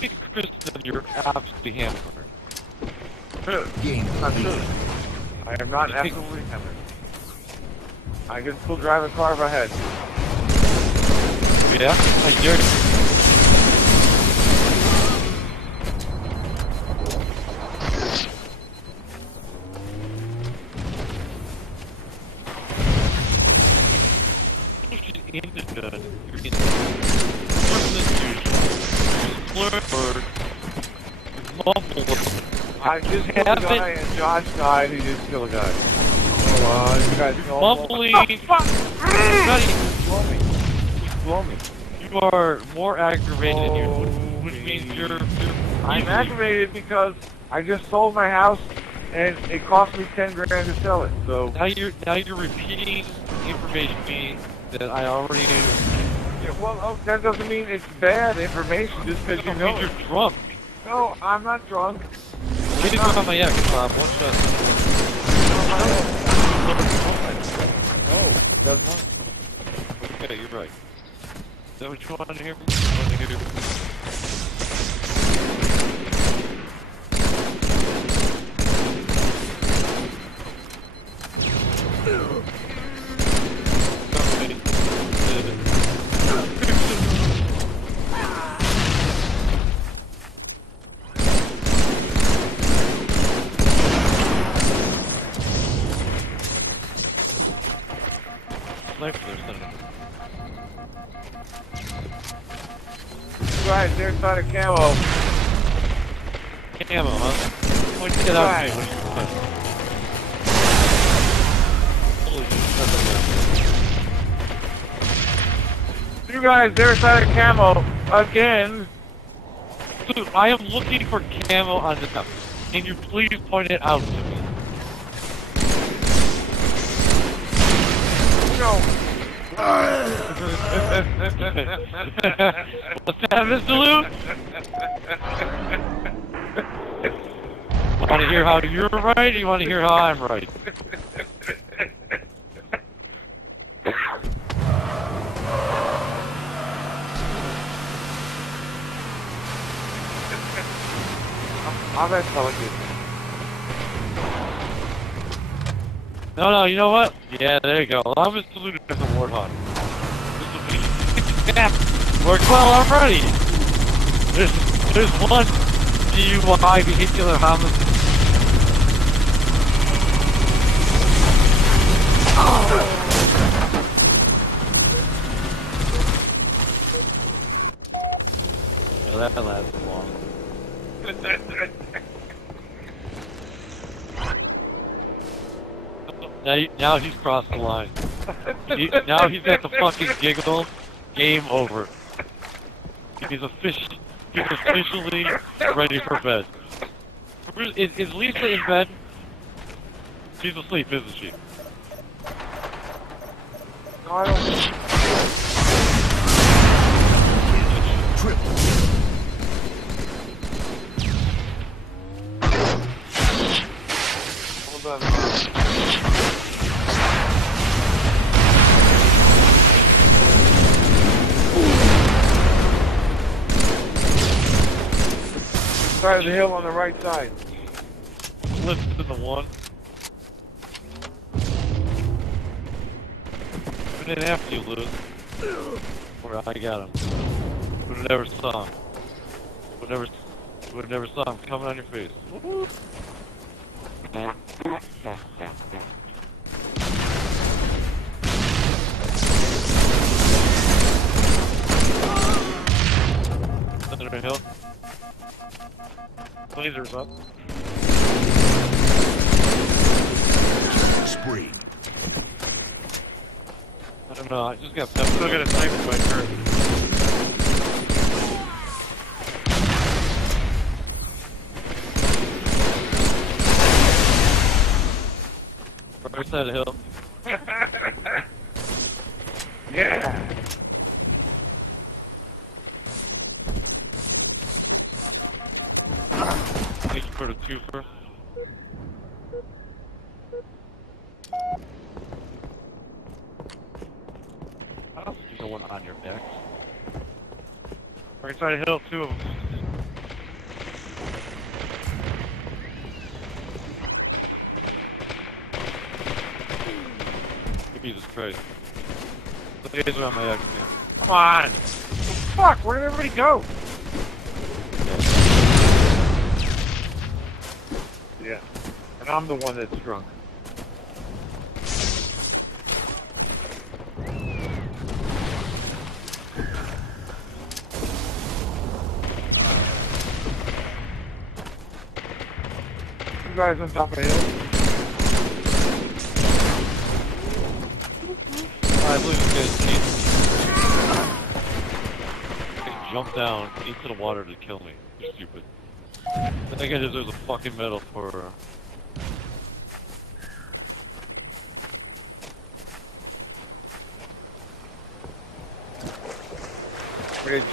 think, Kristen, you're absolutely hammered. Game Not true. I am not absolutely hammered. I can still drive a car if I had. Yeah? I dare you. In the gun, you're in the word, mumble. I just killed a guy and Josh died. He just killed a guy. You guys know Mumbling. Fuck! You blow me. You are more aggravated than you, which means you're I'm aggravated because I just sold my house and it cost me 10 grand to sell it. So now you're repeating information to me that I already knew. yeah, well, that doesn't mean it's bad information just because you know. You're drunk. No, I'm not drunk. You didn't go on my ex, Bob. One shot. No, it does not. Okay, you're right. Is that what you wanted to hear? You wanted to hear? Right, there's not a camo. Camo, huh? Why'd you get out of me? You guys, there's not a camo again. Dude, I am looking for camo on the map. Can you please point it out to me? No. What's that, Mr. Lew? Want to hear how you're right, or you want to hear how I'm right? I'm not telling you. No, you know what? Yeah, there you go. Allow Mr. Lew to have the warthog. Worked well already. There's one DUI vehicular homicide. Well, that lasted long. Now he's crossed the line. Now he's at the fucking giggle. Game over. He's officially ready for bed. Is Lisa in bed? She's asleep, isn't she? No, I don't. triple. Hold on. Side of the hill on the right side. Listen to the one. Put in after you, Lou. Where I got him. Would have never saw him. Would have never saw him coming on your face. Center hill. Lasers up. Spree. I don't know, I just got pepper. Still got a sniper in my turret. Right side of the hill. Yeah. Thank you for the twofer. I don't see no one on your back. Right side of the hill, two of them. Christ. The guys around my ex, man. Come on! Fuck, where did everybody go? Yeah. And I'm the one that's drunk. You guys on top of the hill? I believe this guy's cheating. He jumped down into the water to kill me. You're stupid. I think I deserve a fucking medal for... Bridge.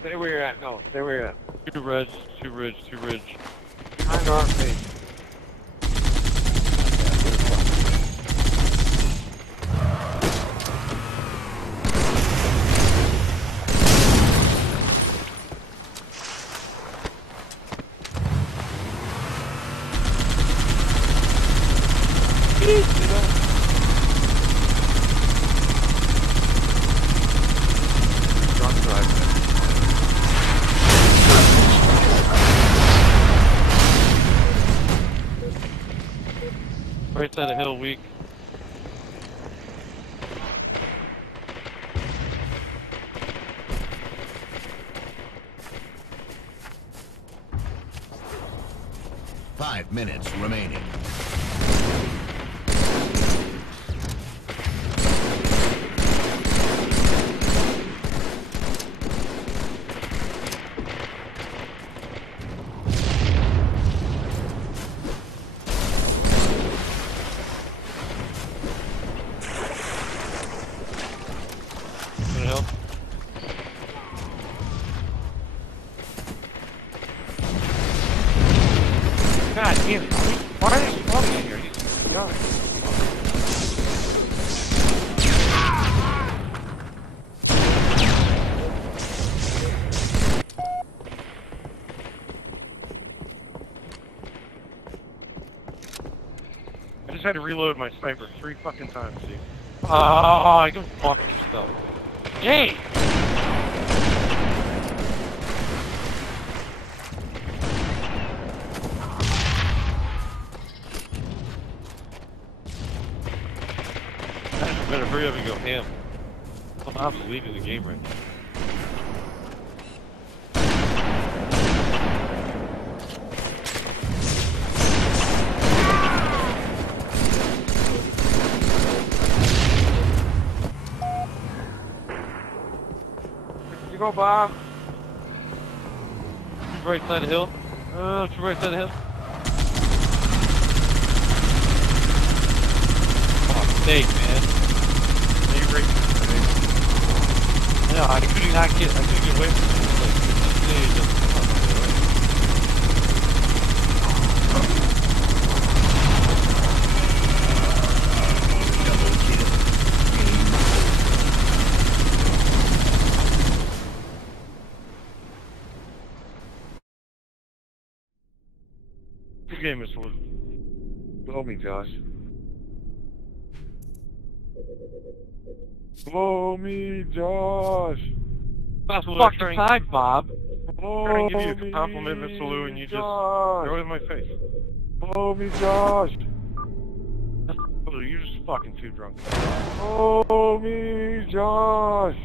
Stay where you're at. No, stay where you're at. Two ridge, two ridge, two ridge. Behind our face. Drunk driving. Right side of hill weak. Five minutes remaining. Gonna help. God damn it. Why are they spawning in here? These guys. I just had to reload my sniper 3 fucking times, dude. Oh, you can fuck yourself. Yay! You better hurry up and go ham. I'm leaving the game right now. You go, Bob. Right side of the hill. To right side of the hill. Oh, steak, man. You racing today. No, I couldn't get away from it. Like, just Double kill. Good game, Mr. Lew. Blow me, Josh. Blow me, Josh. fucking time, Bob. Blow I'm trying to give you a compliment, Mr. Lew, and you just throw it in my face. Blow me, Josh. Mr. Lew, you're just fucking too drunk. Blow me, Josh.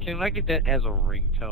Can I get that as a ringtone?